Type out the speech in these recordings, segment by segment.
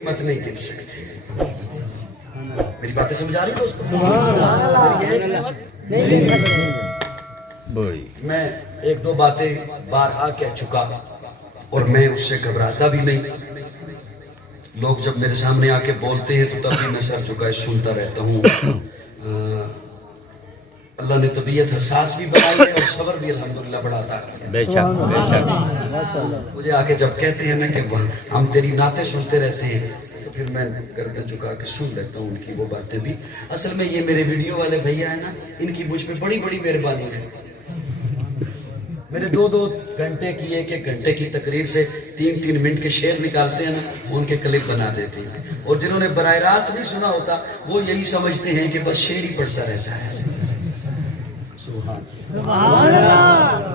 مت نہیں گر سکتے. میری باتیں سمجھا رہی دوستو؟ میں ایک دو باتیں بارہا کہہ چکا اور میں اس سے گھبراتا بھی نہیں. لوگ جب میرے سامنے آ کے بولتے ہیں تو تب بھی میں سر جھکائے سنتا رہتا ہوں. اللہ نے طبیعت حساس بھی بنائی ہے اور صبر بھی الحمدللہ بڑھاتا ہے. بے شک بے شک. مجھے آ کے جب کہتے ہیں نا کہ ہم تیری نعتیں سنتے رہتے ہیں تو پھر میں گردن جھکا کے سن لیتا ہوں ان کی وہ باتیں بھی. اصل میں یہ میرے ویڈیو والے بھیا ہیں نا، ان کی مجھ پہ بڑی بڑی مہربانی ہے. میرے دو گھنٹے کی ایک گھنٹے کی تقریر سے 3 منٹ کے شعر نکالتے ہیں نا، ان کے کلپ بنا دیتے ہیں. اور جنہوں نے براہ راست نہیں سنا ہوتا وہ یہی سمجھتے ہیں کہ بس شعر ہی پڑھتا رہتا ہے. سبحان اللہ.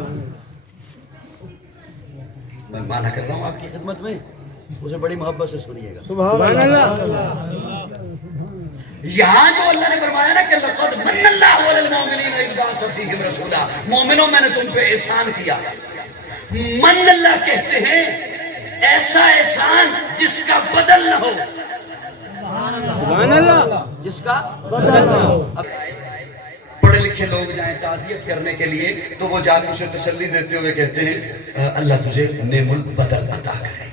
میں مانا کر رہا ہوں آپ کی خدمت میں، اسے بڑی محبت سے سنیے گا. سبحان اللہ. یہاں جو اللہ نے فرمایا نا کہ لقد من اللہ علی المؤمنین اذ بعث فیہم رسولا، مومنوں میں نے تم پہ احسان کیا. من اللہ کہتے ہیں ایسا احسان جس کا بدل نہ ہو. سبحان اللہ. جس کا بدل نہ ہو. پڑھے لکھے لوگ جائیں تعزیت کرنے کے لیے تو وہ جا کے اسے تسلی دیتے ہوئے کہتے ہیں اللہ تجھے نعم البدل عطا کرے.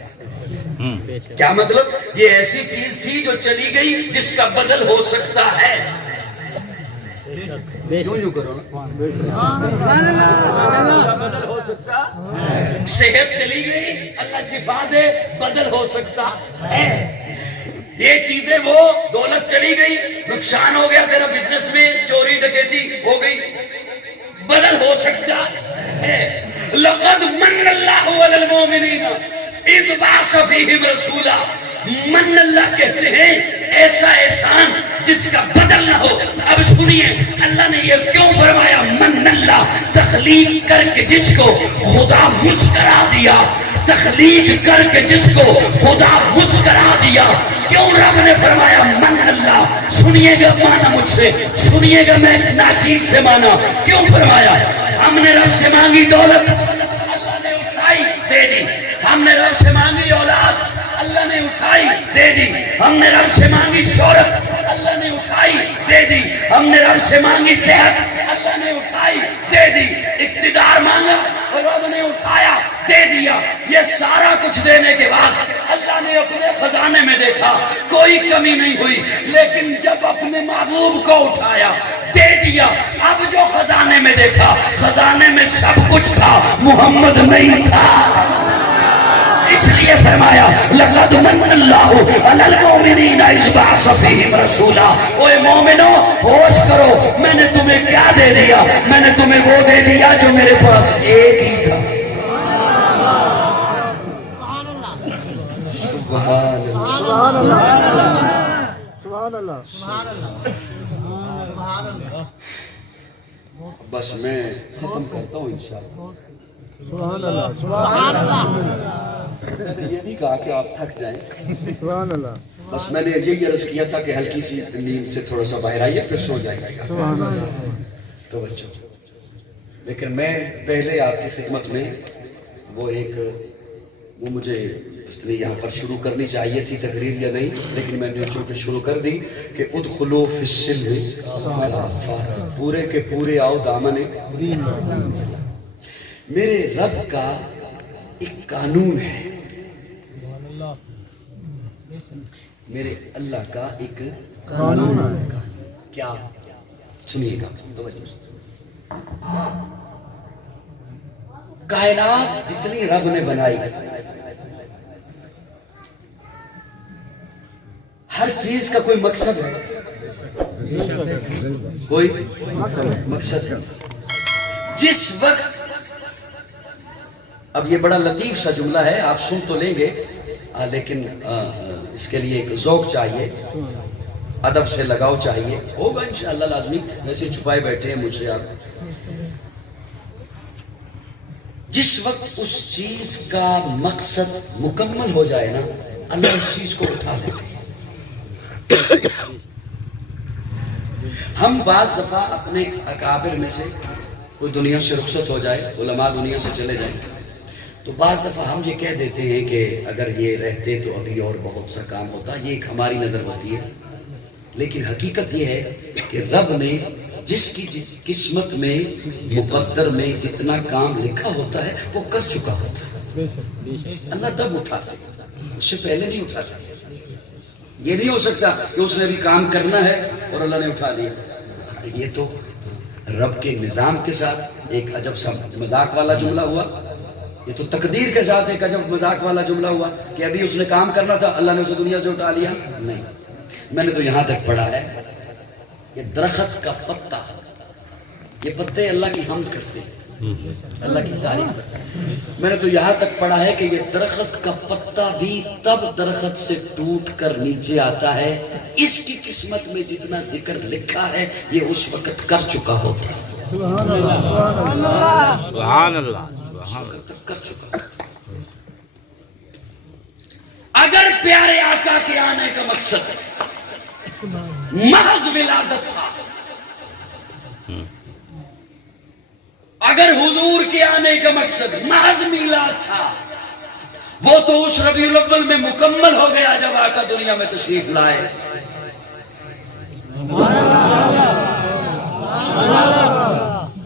کیا مطلب؟ یہ ایسی چیز تھی جو چلی گئی جس کا بدل ہو سکتا ہے. یوں کرو نا. بدل ہو سکتا. صحت چلی گئی، اللہ شفا دے، بدل ہو سکتا ہے. یہ چیزیں وہ دولت چلی گئی، نقصان ہو گیا تیرا بزنس میں، چوری ڈکیتی ہو گئی، بدل ہو سکتا ہے. لقد من اللہ علی المؤمنین اذ بعث فیہم رسولا. من اللہ کہتے ہیں ایسا احسان جس کا بدل نہ ہو. اب سنیے اللہ نے یہ کیوں فرمایا من اللہ؟ تخلیق کر کے جس کو خدا مسکرا دیا، تخلیق کر کے جس کو خدا مسکرا دیا، کیوں رب نے فرمایا من اللہ؟ سنیے گا مانا مجھ سے، سنیے گا میں ناچیز سے مانا. کیوں فرمایا؟ ہم نے رب سے مانگی دولت، اللہ نے اٹھائی دے دی. ہم نے رب سے مانگی اولاد، اللہ نے اٹھائی دے دی. ہم نے رب سے مانگی شہرت، اللہ نے اٹھائی دے دی. ہم نے رب سے مانگی صحت، اللہ نے اٹھائی دے دی. اقتدار مانگا اور رب نے اٹھایا دے دیا. یہ سارا کچھ دینے کے بعد اللہ نے اپنے خزانے میں دیکھا کوئی کمی نہیں ہوئی، لیکن جب اپنے محبوب کو اٹھایا دے دیا، اب جو خزانے میں دیکھا خزانے میں سب کچھ تھا، محمد نہیں تھا. اس لیے فرمایا لقد من اللہ علی المؤمنین اذ بعث فیہم رسولا. اوے مومنو ہوش کرو، میں نے تمہیں کیا دے دیا؟ میں نے تمہیں وہ دے دیا جو میرے پاس ایک ہی تھا. سبحان اللہ. بس میں ختم کرتا ہوں انشاءاللہ. سبحان اللہ. سبحان اللہ. میں نے یہ نہیں کہا کہ آپ تھک جائیں. سبحان اللہ. بس میں نے یہی عرض کیا تھا کہ ہلکی سی نیند سے تھوڑا سا باہر آئیے پھر سو جائے گا. سبحان اللہ. توجہ. لیکن میں پہلے آپ کی خدمت میں وہ مجھے اس لیے یہاں پر شروع کرنی چاہیے تھی تقریر یا نہیں، لیکن میں نے چونکہ شروع کر دی کہ ادخلوا فی السلم کافہ، پورے کے پورے آؤ دامن. میرے رب کا ایک قانون ہے، میرے اللہ کا ایک قانون ہے. کیا؟ سنیے گا توجہ سے. کائنات جتنی رب نے بنائی، ہر چیز کا کوئی مقصد ہے، کوئی مقصد ہے. جس وقت، اب یہ بڑا لطیف سا جملہ ہے، آپ سن تو لیں گے لیکن اس کے لیے ایک ذوق چاہیے، ادب سے لگاؤ چاہیے. ہوگا انشاءاللہ لازمی، ویسے چھپائے بیٹھے ہیں مجھ سے آپ. جس وقت اس چیز کا مقصد مکمل ہو جائے نا، اللہ اس چیز کو اٹھا لیتے ہیں. ہم بعض دفعہ اپنے اکابر میں سے کوئی دنیا سے رخصت ہو جائے، علماء دنیا سے چلے جائیں، تو بعض دفعہ ہم یہ کہہ دیتے ہیں کہ اگر یہ رہتے تو ابھی اور بہت سا کام ہوتا، یہ ایک ہماری نظر ہوتی ہے، لیکن حقیقت یہ ہے کہ رب نے جس کی قسمت میں مقدر میں جتنا کام لکھا ہوتا ہے وہ کر چکا ہوتا ہے۔ اللہ تب اٹھاتا ہے، اس سے پہلے نہیں اٹھاتا۔ یہ نہیں ہو سکتا کہ اس نے بھی کام کرنا ہے اور اللہ نے اٹھا لیا۔ یہ تو رب کے نظام کے ساتھ ایک عجب سا مذاق والا جملہ ہوا، یہ تو تقدیر کے ساتھ ایک عجب مذاق والا جملہ ہوا کہ ابھی اس نے کام کرنا تھا، اللہ نے اسے دنیا سے اٹھا لیا۔ نہیں، میں نے تو یہاں تک پڑھا ہے کہ درخت کا پتا، یہ پتے اللہ کی حمد کرتے ہیں، اللہ کی تعریف کرتے ہیں۔ میں نے تو یہاں تک پڑھا ہے کہ یہ درخت کا پتا بھی تب درخت سے ٹوٹ کر نیچے آتا ہے، اس کی قسمت میں جتنا ذکر لکھا ہے یہ اس وقت کر چکا ہوتا ہے۔ سبحان اللہ، سبحان اللہ، اس وقت تک کر چکا۔ اگر پیارے آقا کے آنے کا مقصد محض ولادت تھا، اگر حضور کے آنے کا مقصد محض میلاد تھا، وہ تو اس ربیع الاول میں مکمل ہو گیا جب آقا دنیا میں تشریف لائے۔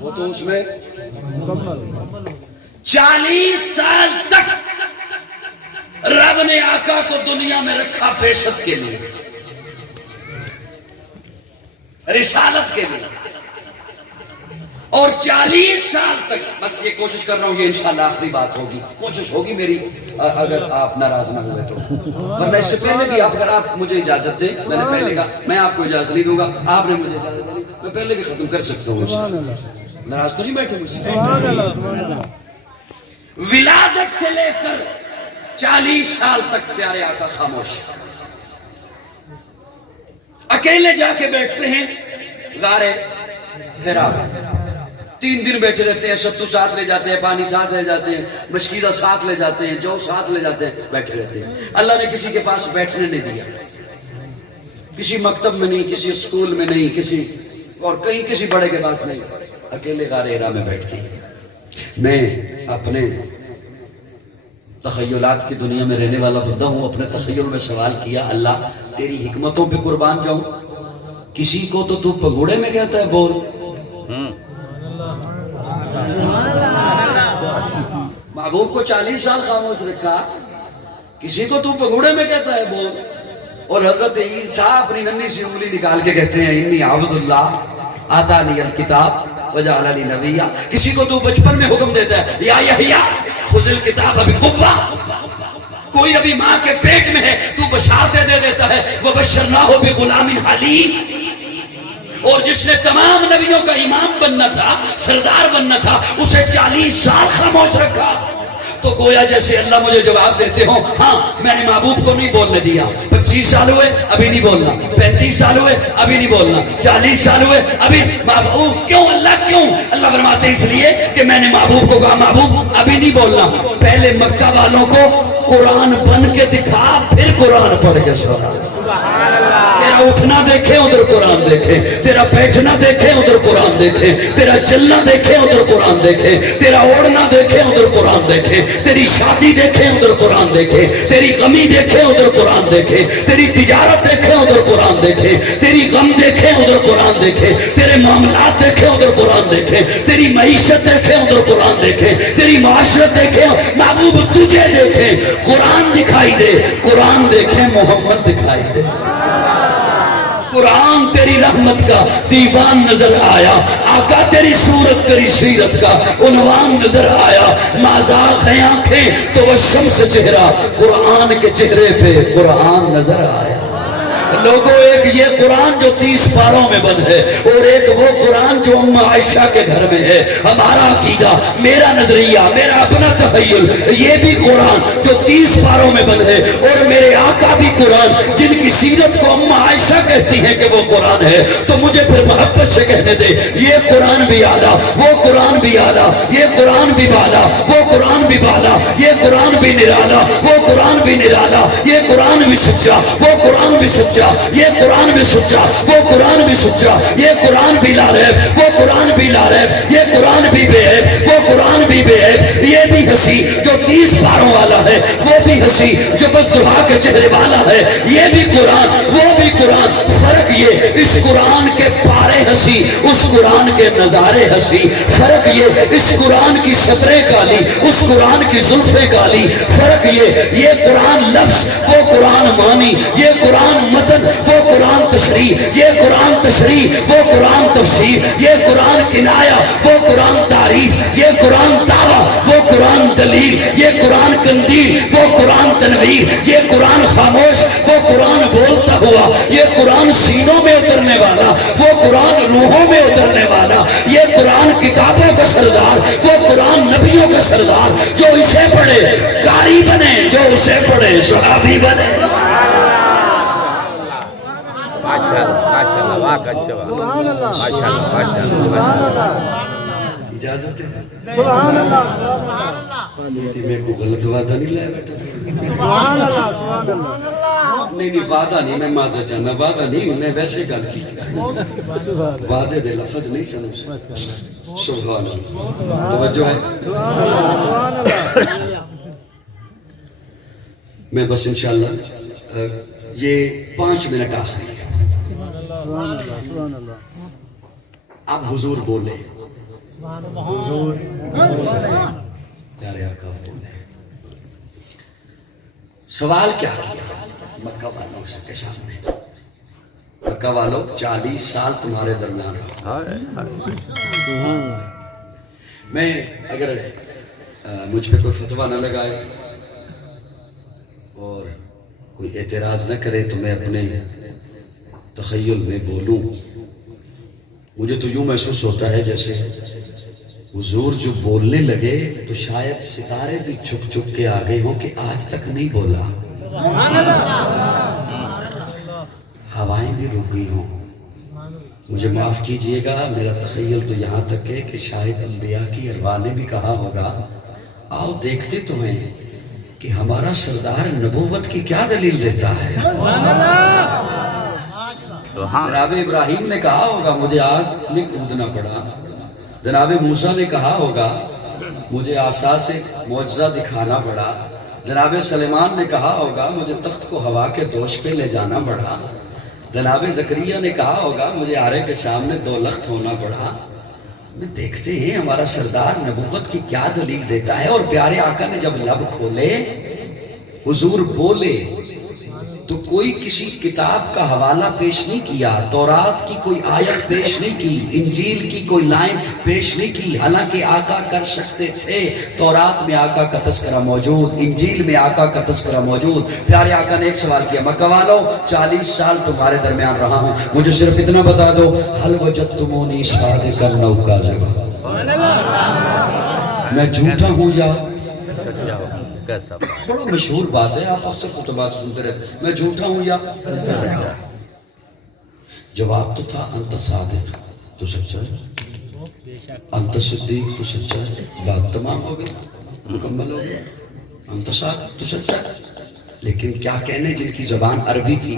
وہ تو اس میں 40 سال تک رب نے آقا کو دنیا میں رکھا بعثت کے لیے، رسالت کے لیے، اور 40 سال تک، بس یہ کوشش کر رہا ہوں، یہ انشاءاللہ آخری بات ہوگی، کوشش ہوگی میری، اگر آپ ناراض نہ ہوئے تو، ورنہ اس سے پہلے بھی اگر آپ مجھے اجازت دیں، میں نے پہلے کہا میں آپ کو اجازت نہیں دوں گا، آپ نے مجھے اجازت دی، میں پہلے بھی ختم کر سکتا ہوں، ناراض تو نہیں بیٹھے مجھ سے؟ ولادت سے لے کر 40 سال تک پیارے آقا خاموش، اکیلے جا کے بیٹھتے ہیں غارے حرا، 3 دن بیٹھے رہتے ہیں، ستو ساتھ لے جاتے ہیں، پانی ساتھ لے جاتے ہیں، مشکیزہ ساتھ لے جاتے ہیں، جو ساتھ لے جاتے ہیں، بیٹھے رہتے ہیں۔ اللہ نے کسی کے پاس بیٹھنے نہیں دیا، کسی مکتب میں نہیں، کسی اسکول میں نہیں، کسی اور کہیں کسی بڑے کے پاس نہیں، اکیلے غارے حرا میں بیٹھتے ہیں۔ میں اپنے تخیلات کی دنیا میں رہنے والا بندہ ہوں، اپنے تخیل میں سوال کیا، اللہ تیری حکمتوں پہ قربان جاؤں، کسی کو تو پگوڑے میں کہتا ہے بول، محبوب کو 40 سال خاموش رکھا، کسی کو تو پگوڑے میں کہتا ہے بول، اور حضرت عیسیٰ اپنی ننھی سی انگلی نکال کے کہتے ہیں انی عبد اللہ آتانی الکتاب وجعلنی نبیا، کسی کو تو بچپن میں حکم دیتا ہے یا یحییٰ خذ الکتاب بقوہ، کوئی ابھی ماں کے پیٹ میں ہے تو بشارتیں دے دیتا ہے وبشرناہ بغلام حلیم، اور جس نے تمام نبیوں کا امام بننا تھا، سردار بننا تھا، اسے 40 سال خاموش رکھا۔ تو گویا جیسے اللہ مجھے جواب دیتے ہوں، ہاں میں نے محبوب کو نہیں بولنے دیا، 25 سال ہوئے ابھی نہیں بولنا، 35 سال ہوئے ابھی نہیں بولنا، 40 سال ہوئے ابھی، محبوب کیوں؟ اللہ کیوں؟ اللہ فرماتے اس لیے کہ میں نے محبوب کو کہا محبوب ابھی نہیں بولنا، پہلے مکہ والوں کو قرآن بن کے دکھا، پھر قرآن پڑھ کے سنا۔ تیرا اٹھنا دیکھیں ادھر قرآن دیکھیں، تیرا بیٹھنا دیکھیں ادھر قرآن دیکھیں، تیرا چلنا دیکھیں ادھر قرآن دیکھیں، تیرا اوڑھنا دیکھیں ادھر قرآن دیکھیں، تیری شادی دیکھیں ادھر قرآن دیکھیں، تیری غمی دیکھیں ادھر قرآن دیکھیں، تیری تجارت دیکھیں ادھر قرآن دیکھیں، تیری غم دیکھیں ادھر قرآن دیکھیں، تیرے معاملات دیکھیں ادھر قرآن دیکھیں، تیری معیشت دیکھیں ادھر قرآن دیکھیں، تیری معاشرت دیکھیں، محبوب تجھے دیکھیں، قرآن دکھائی دے، قرآن دیکھیں محمد دکھائی دے۔ قرآن تیری رحمت کا دیوان نظر آیا، آقا تیری صورت تیری سیرت کا عنوان نظر آیا، مازاغ ہیں آنکھیں تو وہ شمس چہرہ، قرآن کے چہرے پہ قرآن نظر آیا۔ لوگوں ایک یہ قرآن جو 30 پاروں میں بند ہے، اور ایک وہ قرآن جو ام عائشہ کے گھر میں ہے۔ ہمارا عقیدہ، میرا نظریہ، میرا اپنا تخیل، یہ بھی قرآن جو 30 پاروں میں بند ہے، اور میرے آقا بھی قرآن جن کی سیرت کو اما عائشہ کہتی ہیں کہ وہ قرآن ہے، تو مجھے پھر محبت سے کہنے دے یہ قرآن بھی اعلیٰ، وہ قرآن بھی اعلیٰ، یہ قرآن بھی بالا، وہ قرآن بھی بالا، یہ قرآن بھی نرالا، وہ قرآن بھی نرالا، یہ قرآن بھی سچا، وہ قرآن بھی سچا، یہ قرآن بھی سچا، وہ قرآن بھی سچا، یہ قرآن بھی لا ریب، وہ قرآن بھی لا ریب، یہ قرآن بھی بے عیب، وہ قرآن بھی بے عیب، یہ بھی ہنسی جو 30 پاروں والا ہے، وہ بھی ہنسی جو بس زحا کے چہرے والا ہے، یہ بھی قرآن وہ بھی قرآن، فرق یہ اس قرآن کے پارے ہنسی، اس قرآن کے نظارے ہنسی، فرق یہ اس قرآن کی سطریں کالی، اس قرآن کی زلفیں کالی، فرق یہ قرآن لفظ وہ قرآن مانی، یہ قرآن متن وہ قرآن تشریح، یہ قرآن تشریح وہ قرآن تفسیر، یہ قرآن کنایا وہ قرآن تعریف، یہ قرآن دعویٰ وہ قرآن دلیل، یہ قرآن قندیل وہ قرآن تنویر، یہ قرآن خاموش وہ قرآن بولتا ہوا، یہ قرآن سینوں میں اترنے والا وہ قرآن روحوں میں اترنے والا، یہ قرآن کتابوں کا سردار وہ قرآن نبیوں کا سردار، جو اسے پڑھے قاری بنے، جو اسے پڑھے صحابی بنے۔ اجازت ہے سبحان اللہ میں کو غلط وعدہ نہیں لایا بیٹا، سبحان اللہ سبحان اللہ نہیں وعدہ نہیں، میں معذرت چاہنا وعدہ نہیں، میں ویسے گل کی وعدے دے لفظ نہیں سمجھ۔ سبحان اللہ، توجہ ہے۔ سبحان اللہ میں بس انشاءاللہ یہ 5 منٹ آخری ہے، سبحان اللہ سبحان اللہ اب حضور بولے، پیارے آقا بولے، سوال کیا کیا مکہ والوں کے سامنے؟ مکہ والوں 40 سال تمہارے درمیان رہا، میں اگر مجھ پہ کوئی فتویٰ نہ لگائے اور کوئی اعتراض نہ کرے تو میں اپنے تخیل میں بولوں۔ مجھے تو یوں محسوس ہوتا ہے جیسے حضور جو بولنے لگے تو شاید ستارے بھی چھپ چھپ کے آگے ہوں کہ آج تک نہیں بولا، ہوائیں بھی رک گئی ہوں۔ مجھے معاف کیجئے گا، میرا تخیل تو یہاں تک ہے کہ شاید انبیاء کی ارواح نے بھی کہا ہوگا آؤ دیکھتے تو ہیں کہ ہمارا سردار نبوت کی کیا دلیل دیتا ہے۔ جناب ابراہیم نے کہا ہوگا مجھے آگ میں کودنا پڑا، جناب موسیٰ نے کہا ہوگا مجھے عصا سے معجزہ دکھانا پڑا، جناب سلیمان نے کہا ہوگا مجھے تخت کو ہوا کے دوش پہ لے جانا پڑا، جناب زکریا نے کہا ہوگا مجھے آرے کے سامنے 2 لخت ہونا پڑا۔ میں دیکھتے ہیں ہمارا سردار نبوت کی کیا دلیل دیتا ہے، اور پیارے آقا نے جب لب کھولے حضور بولے تو کوئی کسی کتاب کا حوالہ پیش نہیں کیا، تورات کی کوئی آیت پیش نہیں کی، انجیل کی کوئی لائن پیش نہیں کی، حالانکہ آقا کر سکتے تھے۔ تورات میں آقا کا تذکرہ موجود، انجیل میں آقا کا تذکرہ موجود۔ پیارے آقا نے ایک سوال کیا، مکہ والو 40 سال تمہارے درمیان رہا ہوں، مجھے صرف اتنا بتا دو حل وجدتمونی صادقا او کاذبا، میں جھوٹا ہوں یا بڑا مشہور بات ہے، آپ اکثر خطبات سنتے رہتے، میں جھوٹا ہوں یا جواب تو تھا انت صادق تو سچا ہے، انت صدیق تو سچا ہے، بات تمام ہو گئی، مکمل ہو گئی، انت صادق تو سچا ہے۔ لیکن کیا کہنے جن کی زبان عربی تھی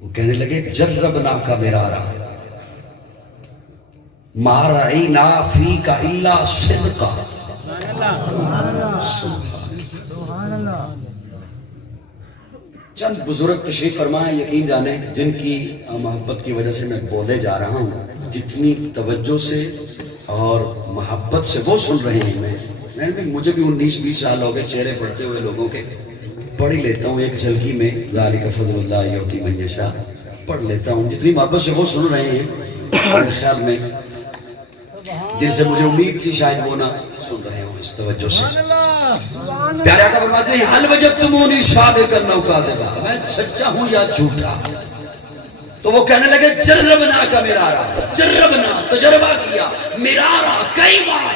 وہ کہنے لگے جربنا کا مرارا ما رعینا فیک الا صدقا۔ چند بزرگ تشریف فرمائیں، یقین جانیں جن کی محبت کی وجہ سے میں بولے جا رہا ہوں، جتنی توجہ سے اور محبت سے وہ سن رہے ہیں، مجھے بھی 19-20 سال ہو گئے چہرے پڑھتے ہوئے لوگوں کے، پڑھ ہی لیتا ہوں ایک جھلکی میں، ذالک فضل اللہ یؤتی من یشاء، پڑھ لیتا ہوں۔ جتنی محبت سے وہ سن رہے ہیں میرے خیال میں جن سے مجھے امید تھی شاید وہ نہ سن رہے ہوں اس توجہ سے۔ پیارے آقا فرماتے ہیں حل وجدتمونی صادقا او کاذبا، میں سچا ہوں یا جھوٹا؟ تو وہ کہنے لگے جربنا کا مرارا، جربنا تجربہ کیا، مرارا کئی بار،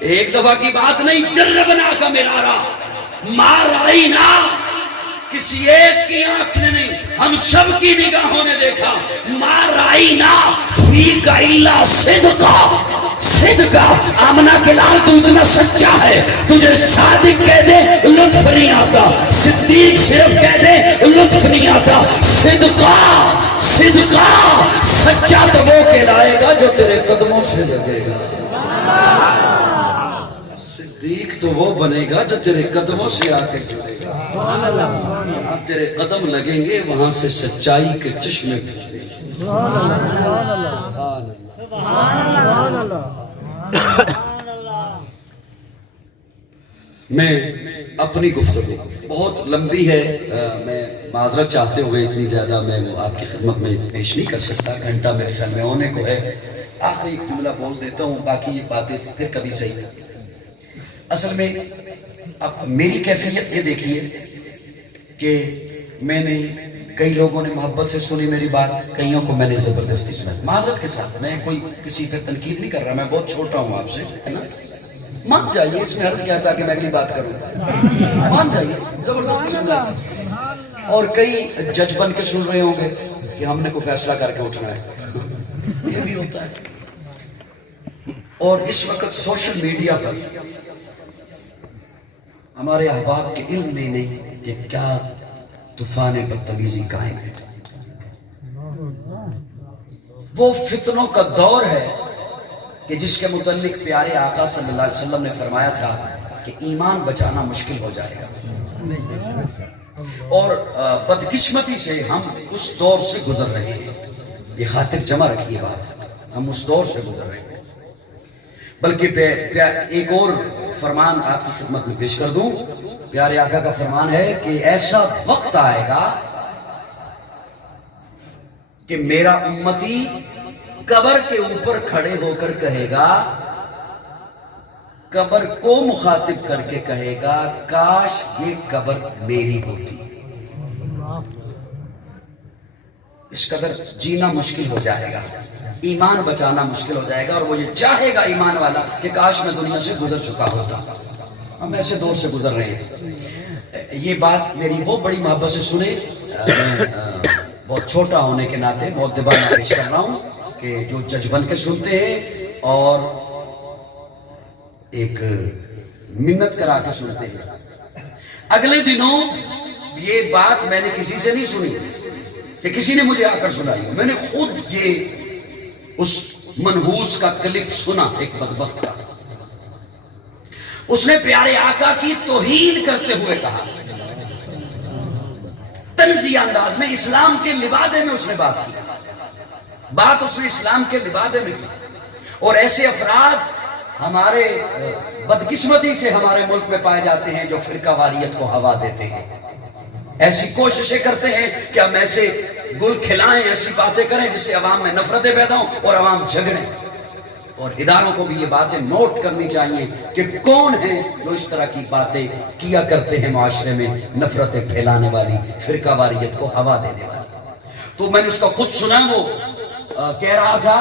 ایک دفعہ کی بات نہیں، جربنا کا مرارا، ما رأینا کسی ایک کی آنکھ نے نہیں، ہم سب کی نگاہوں نے دیکھا. ما رائنا فیک الا صدقا، صدقا. آمنہ کے لال تو اتنا سچا ہے، تجھے صادق کہہ دے لطف نہیں آتا، صدیق صرف کہہ دے لطف نہیں آتا. صدقا، صدقا. سچا تو وہ کہلائے گا جو تیرے قدموں سے لگے گا. صدیق تو وہ بنے گا جو تیرے قدموں سے آ کے جڑے گا. جہاں تیرے قدم لگیں گے وہاں سے سچائی کے چشمے بہتے ہیں. میں اپنی گفتگو بہت لمبی ہے، میں معذرت چاہتے ہوئے اتنی زیادہ میں آپ کی خدمت میں پیش نہیں کر سکتا. گھنٹہ میرے خیال میں ہونے کو ہے. آخری جملہ بول دیتا ہوں، باقی یہ باتیں پھر کبھی صحیح. اصل میں اب میری کیفیت یہ دیکھیے کہ میں نے کئی لوگوں نے محبت سے سنی میری بات، کئیوں کو میں نے زبردستی سنا. معذرت کے ساتھ میں کوئی کسی پہ تنقید نہیں کر رہا، میں بہت چھوٹا ہوں آپ سے، ہے نا. مان جائیے، اس میں حرض کیا تھا کہ میں اگلی بات کروں. مان جائیے، زبردستی سنا. اور کئی جج بن کے سن رہے ہوں گے کہ ہم نے کوئی فیصلہ کر کے اٹھنا ہے. یہ بھی ہوتا ہے. اور اس وقت سوشل میڈیا پر ہمارے احباب کے علم میں نہیں کہ کیا طوفان بدتمیزی قائم ہے. وہ فتنوں کا دور ہے کہ جس کے متعلق پیارے آقا صلی اللہ علیہ وسلم نے فرمایا تھا کہ ایمان بچانا مشکل ہو جائے گا. اور بدقسمتی سے ہم اس دور سے گزر رہے ہیں. یہ خاطر جمع رکھیے بات، ہم اس دور سے گزر رہے ہیں. بلکہ ایک اور فرمان آپ کی خدمت میں پیش کر دوں. پیارے آقا کا فرمان ہے کہ ایسا وقت آئے گا کہ میرا امتی قبر کے اوپر کھڑے ہو کر کہے گا، قبر کو مخاطب کر کے کہے گا، کاش یہ قبر میری ہوتی. اس قدر جینا مشکل ہو جائے گا، ایمان بچانا مشکل ہو جائے گا. اور وہ یہ چاہے گا ایمان والا کہ کاش میں دنیا سے گزر چکا ہوتا. ہم ایسے دور سے گزر رہے ہیں. یہ بات میری بہت بڑی محبت سے سنے. میں بہت چھوٹا ہونے کے ناطے بہت دبانا پیش کر رہا ہوں کہ جو جج بن کے سنتے ہیں اور ایک منت کرا کے سنتے ہیں. اگلے دنوں یہ بات میں نے کسی سے نہیں سنی کہ کسی نے مجھے آ کر سنائی، میں نے خود یہ اس منحوس کا کلپ سنا. ایک بدبخت کا، اس نے پیارے آقا کی توہین کرتے ہوئے کہا، طنزیہ انداز میں، اسلام کے لبادے میں اس نے بات کی. بات اس نے اسلام کے لبادے میں کی. اور ایسے افراد ہمارے بدقسمتی سے ہمارے ملک میں پائے جاتے ہیں جو فرقہ واریت کو ہوا دیتے ہیں. ایسی کوششیں کرتے ہیں کہ ہم ایسے گل کھلائیں، ایسی باتیں کریں جس سے عوام میں نفرتیں پیدا ہوں اور عوام جھگڑیں. اور اداروں کو بھی یہ باتیں نوٹ کرنی چاہیے کہ کون ہیں جو اس طرح کی باتیں کیا کرتے ہیں معاشرے میں، نفرتیں پھیلانے والی، فرقہ واریت کو ہوا دینے والی. تو میں نے اس کا خود سنا. وہ کہہ رہا تھا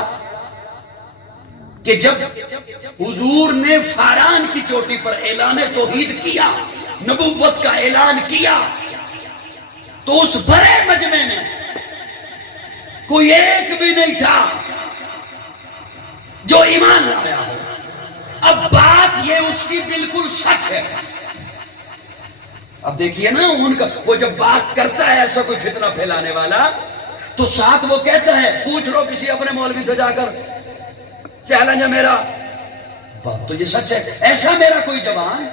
کہ جب حضور نے فاران کی چوٹی پر اعلان توحید کیا، نبوت کا اعلان کیا، تو اس بڑے مجمع میں کوئی ایک بھی نہیں تھا جو ایمان لایا ہو. اب بات یہ اس کی بالکل سچ ہے. اب دیکھیے نا ان کا، وہ جب بات کرتا ہے ایسا کوئی فتنہ پھیلانے والا تو ساتھ وہ کہتا ہے، پوچھ لو کسی اپنے مولوی سے جا کر، چیلنج ہے میرا. بات تو یہ سچ ہے. ایسا میرا کوئی جوان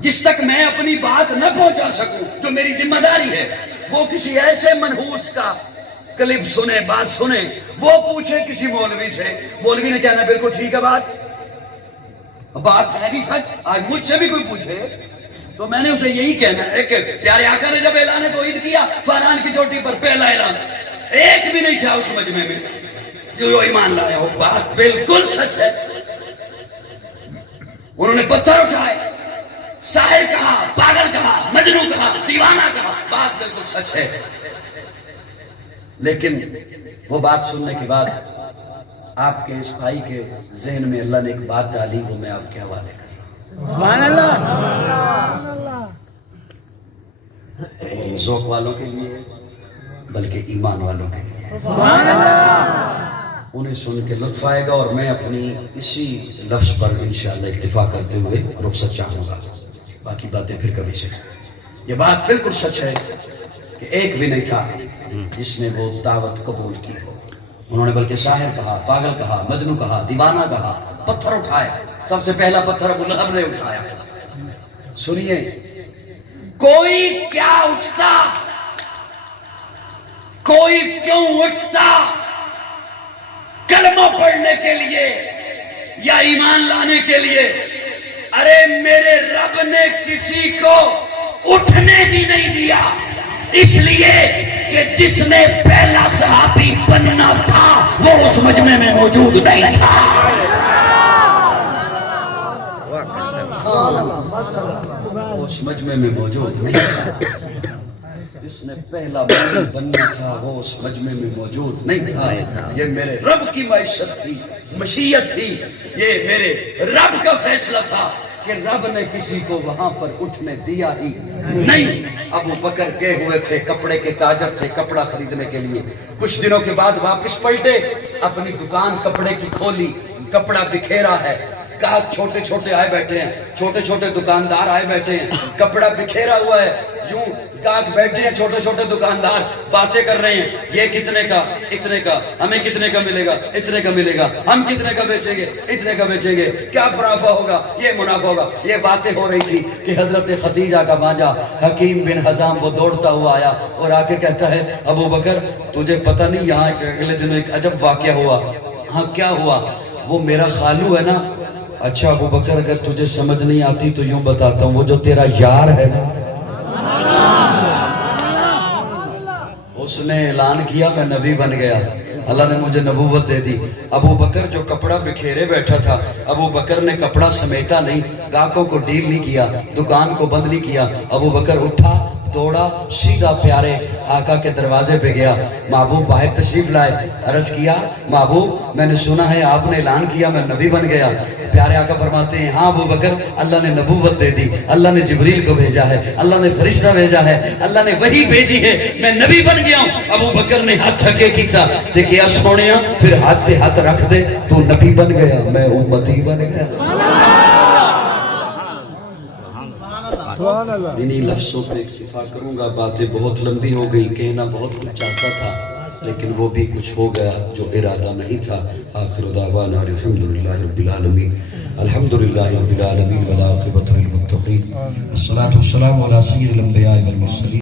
جس تک میں اپنی بات نہ پہنچا سکوں جو میری ذمہ داری ہے، وہ کسی ایسے منحوس کا کلپ سنے، بات سنے، وہ پوچھے کسی مولوی سے، مولوی نے کہنا بالکل ٹھیک ہے، بات ہے بھی سچ. آج مجھ سے بھی کوئی پوچھے تو میں نے اسے یہی کہنا ہے کہ پیارے آقا نے جب اعلان توحید کیا فاران کی چوٹی پر، پہلا اعلان، ایک بھی نہیں تھا اس مجمع میں جو ایمان لایا ہو. بات بالکل سچ ہے. انہوں نے پتھر اٹھائے، ساحر کہا، پاگل کہا، مجنوں کہا، دیوانہ کہا. بات بالکل سچ ہے. لیکن وہ بات سننے کے بعد آپ کے اس بھائی کے ذہن میں اللہ نے ایک بات ڈالی، وہ میں آپ کے حوالے کر رہا ہوں. ذوق والوں کے لیے بلکہ ایمان والوں کے لیے. انہیں سن کے لطف آئے گا. اور میں اپنی اسی لفظ پر انشاءاللہ اکتفا کرتے ہوئے رخصت چاہوں گا. باقی باتیں پھر کبھی سے. یہ بات بالکل سچ ہے کہ ایک بھی نہیں تھا جس نے وہ دعوت قبول کی ہو. انہوں نے بلکہ شاعر کہا, پاگل کہا, مجنو کہا, دیوانہ کہا, پتھر اٹھائے. سب سے پہلا پتھر ابو لہب نے اٹھایا. سنیے, کوئی کیا اٹھتا, کوئی کیوں اٹھتا کلمہ پڑھنے کے لیے یا ایمان لانے کے لیے؟ ارے میرے رب نے کسی کو اٹھنے ہی نہیں دیا, اس لیے کہ جس نے پہلا صحابی بننا تھا وہ اس مجمع میں موجود نہیں تھا. اس مجمع میں موجود نہیں تھا. جس نے پہلا بننا تھا وہ اس مجمع میں موجود نہیں تھا. یہ میرے رب کی معیشت تھی, مشیت تھی. یہ میرے رب کا فیصلہ تھا کہ رب نے کسی کو وہاں پر اٹھنے دیا ہی نہیں. ابو بکر گئے ہوئے تھے, کپڑے کے تاجر تھے, کپڑا خریدنے کے لیے. کچھ دنوں کے بعد واپس پلٹے, اپنی دکان کپڑے کی کھولی, کپڑا بکھیرا ہے. کہا چھوٹے چھوٹے آئے بیٹھے ہیں, چھوٹے چھوٹے دکاندار آئے بیٹھے ہیں, کپڑا بکھیرا ہوا ہے. یوں کاک بیٹھے ہیں چھوٹے چھوٹے دکاندار, باتیں کر رہے ہیں. یہ کتنے کا, اتنے کا, ہمیں کتنے کا ملے گا, اتنے کا ملے گا, ہم کتنے کا بیچیں گے, اتنے کا بیچیں گے, کیا منافع ہوگا, یہ منافع ہوگا. یہ باتیں ہو رہی تھی کہ حضرت خدیجہ کا بھانجا حکیم بن حزام وہ دوڑتا ہوا آیا اور آ کے کہتا ہے, ابو بکر تجھے پتہ نہیں یہاں اگلے دنوں ایک عجب واقعہ ہوا. ہاں کیا ہوا؟ وہ میرا خالو ہے نا. اچھا ابو بکر اگر تجھے سمجھ نہیں آتی تو یوں بتاتا ہوں, وہ جو تیرا یار ہے نا, اس نے اعلان کیا میں نبی بن گیا, اللہ نے مجھے نبوت دے دی. ابو بکر جو کپڑا بکھیرے بیٹھا تھا, ابو بکر نے کپڑا سمیٹا نہیں, گاہکوں کو ڈیل نہیں کیا, دکان کو بند نہیں کیا. ابو بکر اٹھا, دوڑا, سیدھا پیارے آقا کے دروازے پہ گیا. محبوب باہر تشریف لائے, عرض کیا محبوب میں نے سنا ہے آپ نے اعلان کیا میں نبی بن گیا. پیارے آقا فرماتے ہیں ہاں ابو بکر اللہ نے نبوت دے دی, اللہ نے جبریل کو بھیجا ہے, اللہ نے فرشتہ بھیجا ہے, اللہ نے وحی بھیجی ہے, میں نبی بن گیا ہوں. ابو بکر نے ہاتھ تھکے کیتا تے کیا سونیا پھر ہاتھ تے ہاتھ رکھ دے, تو نبی بن گیا, میں امتی بن گیا. انہی لفظوں پہ اکتفا کروں گا. باتیں بہت لمبی ہو گئی, کہنا بہت کچھ چاہتا تھا لیکن وہ بھی کچھ ہو گیا جو ارادہ نہیں تھا. آخر دعوانا الحمدللہ رب العالمین, الحمدللہ رب العالمین والعاقبۃ للمتقین, الصلاۃ والسلام علی سید الانبیاء والمرسلین.